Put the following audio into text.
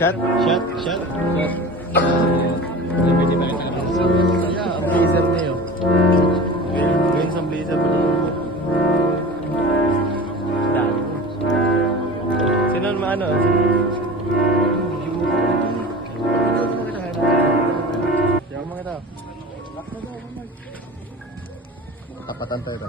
Shot. Pwede ba kita naman sa blazer niyo? Ngayon sa blazer mo niyo. Dali. Sino naman ano? Tapatan tayo.